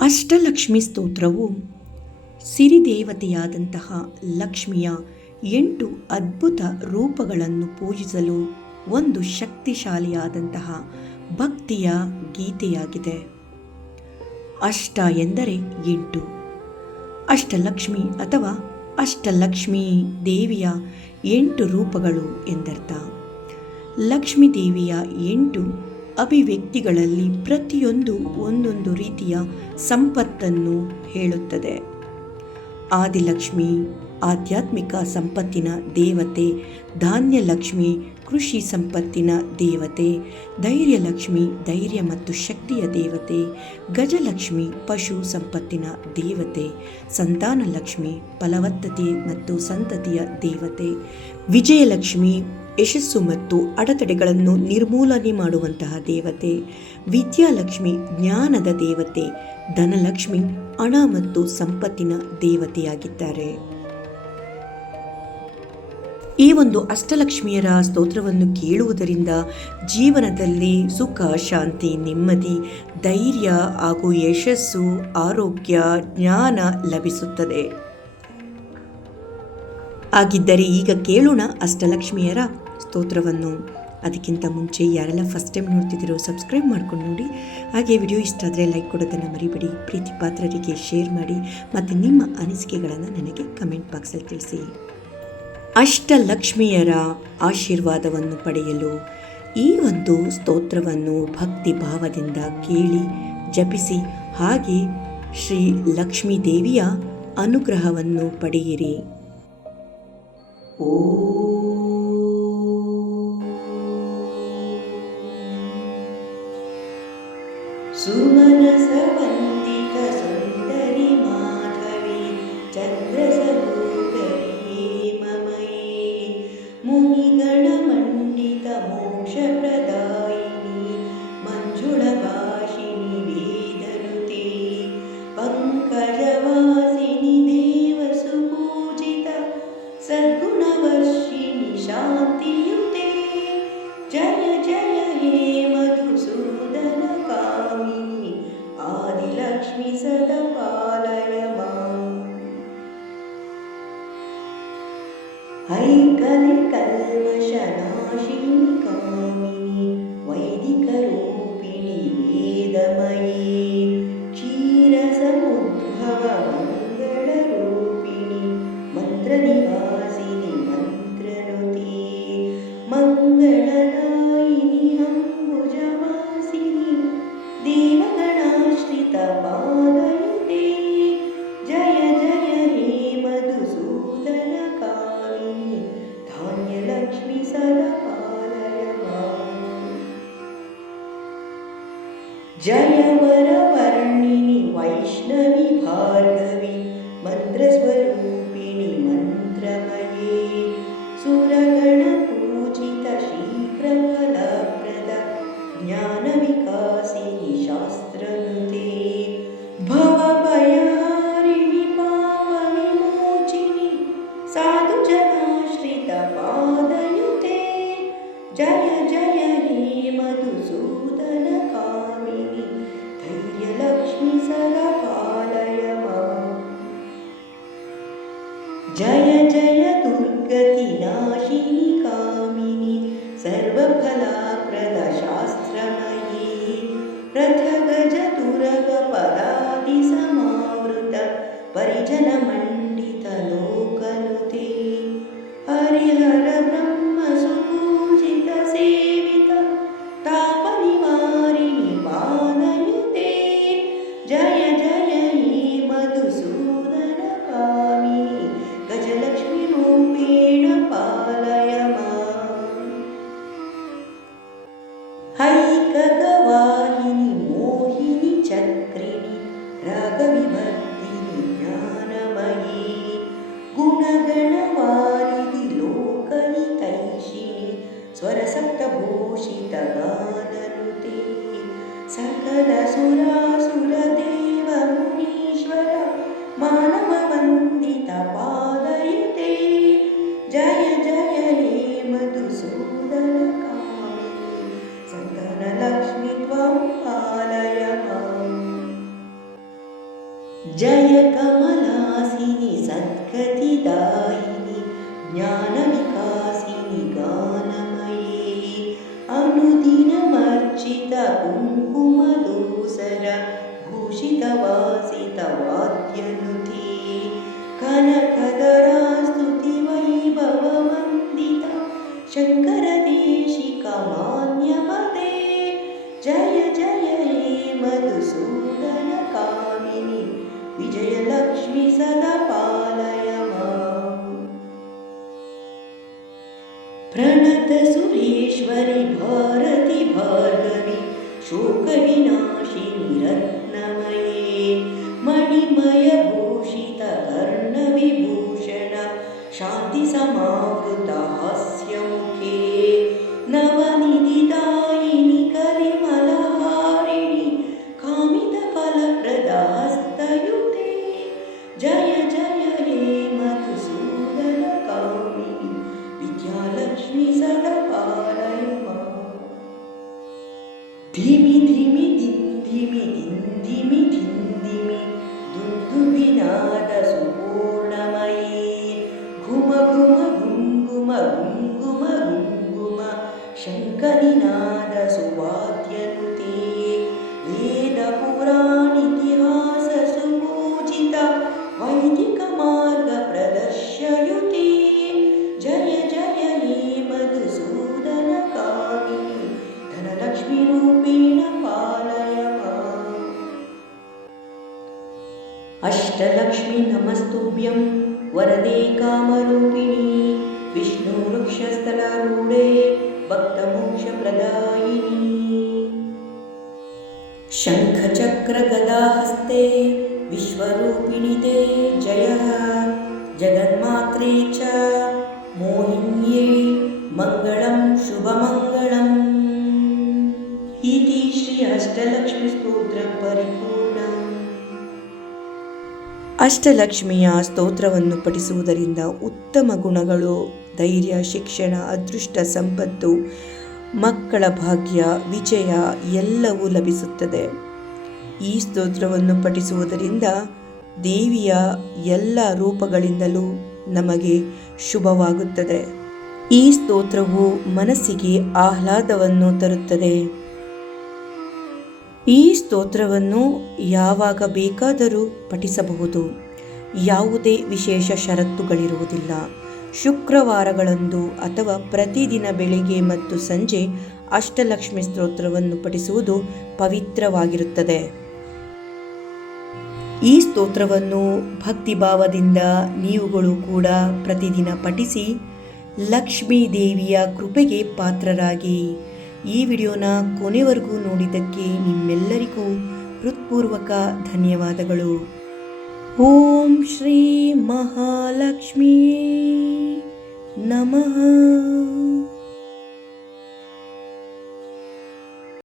ಅಷ್ಟಲಕ್ಷ್ಮಿ ಸ್ತೋತ್ರವು ಸಿರಿದೇವತೆಯಾದಂತಹ ಲಕ್ಷ್ಮಿಯ ಎಂಟು ಅದ್ಭುತ ರೂಪಗಳನ್ನು ಪೂಜಿಸಲು ಒಂದು ಶಕ್ತಿಶಾಲಿಯಾದಂತಹ ಭಕ್ತಿಯ ಗೀತೆಯಾಗಿದೆ. ಅಷ್ಟ ಎಂದರೆ ಎಂಟು. ಅಷ್ಟಲಕ್ಷ್ಮಿ ಅಥವಾ ಅಷ್ಟಲಕ್ಷ್ಮಿ ದೇವಿಯ ಎಂಟು ರೂಪಗಳು ಎಂದರ್ಥ. ಲಕ್ಷ್ಮೀ ದೇವಿಯ ಎಂಟು ಅಭಿವ್ಯಕ್ತಿಗಳಲ್ಲಿ ಪ್ರತಿಯೊಂದು ಒಂದೊಂದು ರೀತಿಯ ಸಂಪತ್ತನ್ನು ಹೇಳುತ್ತದೆ. ಆದಿಲಕ್ಷ್ಮಿ ಆಧ್ಯಾತ್ಮಿಕ ಸಂಪತ್ತಿನ ದೇವತೆ, ಧಾನ್ಯಲಕ್ಷ್ಮಿ, ಕೃಷಿ ಸಂಪತ್ತಿನ ದೇವತೆ ಧೈರ್ಯ ಲಕ್ಷ್ಮಿ ಧೈರ್ಯ ಮತ್ತು ಶಕ್ತಿಯ ದೇವತೆ, ಗಜಲಕ್ಷ್ಮಿ, ಪಶು ಸಂಪತ್ತಿನ ದೇವತೆ ಸಂತಾನ ಲಕ್ಷ್ಮಿ ಫಲವತ್ತತೆ ಮತ್ತು ಸಂತತಿಯ ದೇವತೆ, ವಿಜಯಲಕ್ಷ್ಮಿ, ಯಶಸ್ಸು ಮತ್ತು ಅಡೆತಡೆಗಳನ್ನು ನಿರ್ಮೂಲನೆ ಮಾಡುವಂತಹ ದೇವತೆ, ವಿದ್ಯಾಲಕ್ಷ್ಮಿ, ಜ್ಞಾನದ ದೇವತೆ, ಧನಲಕ್ಷ್ಮಿ, ಹಣ ಮತ್ತು ಸಂಪತ್ತಿನ ದೇವತೆಯಾಗಿದ್ದಾರೆ. ಈ ಒಂದು ಅಷ್ಟಲಕ್ಷ್ಮಿಯರ ಸ್ತೋತ್ರವನ್ನು ಕೇಳುವುದರಿಂದ ಜೀವನದಲ್ಲಿ ಸುಖ, ಶಾಂತಿ, ನೆಮ್ಮದಿ, ಧೈರ್ಯ ಹಾಗೂ ಯಶಸ್ಸು, ಆರೋಗ್ಯ, ಜ್ಞಾನ ಲಭಿಸುತ್ತದೆ. ಹಾಗಿದ್ದರೆ ಈಗ ಕೇಳೋಣ ಅಷ್ಟಲಕ್ಷ್ಮಿಯರ ಸ್ತೋತ್ರವನ್ನು. ಅದಕ್ಕಿಂತ ಮುಂಚೆ ಯಾರೆಲ್ಲ ಫಸ್ಟ್ ಟೈಮ್ ನೋಡ್ತಿದ್ದೀರೋ ಸಬ್ಸ್ಕ್ರೈಬ್ ಮಾಡ್ಕೊಂಡು ನೋಡಿ. ಹಾಗೆ ವಿಡಿಯೋ ಇಷ್ಟ ಆದರೆ ಲೈಕ್ ಕೊಡೋದನ್ನು ಮರಿಬೇಡಿ. ಪ್ರೀತಿ ಪಾತ್ರರಿಗೆ ಶೇರ್ ಮಾಡಿ. ಮತ್ತು ನಿಮ್ಮ ಅನಿಸಿಕೆಗಳನ್ನು ನನಗೆ ಕಮೆಂಟ್ ಬಾಕ್ಸಲ್ಲಿ ತಿಳಿಸಿ. ಅಷ್ಟಲಕ್ಷ್ಮಿಯರ ಆಶೀರ್ವಾದವನ್ನು ಪಡೆಯಲು ಈ ಒಂದು ಸ್ತೋತ್ರವನ್ನು ಭಕ್ತಿ ಭಾವದಿಂದ ಕೇಳಿ ಜಪಿಸಿ ಹಾಗೆ ಶ್ರೀ ಲಕ್ಷ್ಮೀ ದೇವಿಯ ಅನುಗ್ರಹವನ್ನು ಪಡೆಯಿರಿ. ಓ ಸುಮನಸವಂದಿತ सद्गुणवर्षिणि शान्तियुते जय जय हे मधुसूदनकामिनि आदिलक्ष्मि सदपालय माम् हैकलिकल्मषदाशिकामि वैदिकरूपिणि वेदमये। क्षीरसमुद्भवम्। ङ्गणनायिनि अम्बुजमासिनि जय जय रे मधुसूलकानि धान्यलक्ष्मि सरपालय जय वरवर्णिनि वैष्णवि भार्गवि मन्त्रस्व शीघ्रफलप्रद ज्ञानविकासिनि शास्त्रनुते भवभयहारिणि पापविमोचिनि साधुजनाश्रितपादयुते। जय जय हे मधुसूदनकामिनि। धैर्यलक्ष्मि सदा पालय जय जय दुर्गतिनाशिनि పదాది సమృత పరిజనమండ जय कमलासिनि सद्गतिदायिनि ज्ञानविकासिनि गानमये अनुदिनमर्जितकुम्कुमदोसरभूषितवासितवाद्य कनकदरास्तुतिवैभवन्दिता शङ्कर विजयलक्ष्मी सदा पालय प्रणत सुरेश्वरि भारति भार्गवि शोकविनाशिनि रत्नमये ुङ्गुम गुङ्गुम शङ्करिनाद सुवाद्यते वेदपुराणिपूजिता वैदिकमार्गप्रदर्शयुते। जय जय हे मधुसूदनकाले धनलक्ष्मीरूपेण पालय अष्टलक्ष्मी नमस्तुभ्यं वरदे कामरूपिणी। शङ्खचक्रगदाहस्ते विश्वरूपिणि ते जयः जगन्मात्रे च मोहिन्ये मङ्गलं शुभमङ्गलम् इति श्री अष्टलक्ष्मीस्तोत्रं परिपूर्णम् ಅಷ್ಟಲಕ್ಷ್ಮಿಯ ಸ್ತೋತ್ರವನ್ನು ಪಠಿಸುವುದರಿಂದ ಉತ್ತಮ ಗುಣಗಳು ಧೈರ್ಯ ಶಿಕ್ಷಣ ಅದೃಷ್ಟ ಸಂಪತ್ತು ಮಕ್ಕಳ ಭಾಗ್ಯ, ವಿಜಯ ಎಲ್ಲವೂ ಲಭಿಸುತ್ತದೆ. ಈ ಸ್ತೋತ್ರವನ್ನು ಪಠಿಸುವುದರಿಂದ ದೇವಿಯ ಎಲ್ಲ ರೂಪಗಳಿಂದಲೂ ನಮಗೆ ಶುಭವಾಗುತ್ತದೆ. ಈ ಸ್ತೋತ್ರವು ಮನಸ್ಸಿಗೆ ಆಹ್ಲಾದವನ್ನು ತರುತ್ತದೆ. ಈ ಸ್ತೋತ್ರವನ್ನು ಯಾವಾಗ ಬೇಕಾದರೂ ಪಠಿಸಬಹುದು. ಯಾವುದೇ ವಿಶೇಷ ಷರತ್ತುಗಳಿರುವುದಿಲ್ಲ. ಶುಕ್ರವಾರಗಳಂದು ಅಥವಾ ಪ್ರತಿದಿನ ಬೆಳಿಗ್ಗೆ ಮತ್ತು ಸಂಜೆ ಅಷ್ಟಲಕ್ಷ್ಮಿ ಸ್ತೋತ್ರವನ್ನು ಪಠಿಸುವುದು ಪವಿತ್ರವಾಗಿರುತ್ತದೆ. ಈ ಸ್ತೋತ್ರವನ್ನು ಭಕ್ತಿಭಾವದಿಂದ ನೀವುಗಳು ಕೂಡ ಪ್ರತಿದಿನ ಪಠಿಸಿ ಲಕ್ಷ್ಮೀ ದೇವಿಯ ಕೃಪೆಗೆ ಪಾತ್ರರಾಗಿ ಈ ವಿಡಿಯೋನ ಕೊನೆವರೆಗೂ ನೋಡಿದ್ದಕ್ಕೆ ನಿಮ್ಮೆಲ್ಲರಿಗೂ ಹೃತ್ಪೂರ್ವಕ ಧನ್ಯವಾದಗಳು. ॐ श्रीमहालक्ष्मी नमः।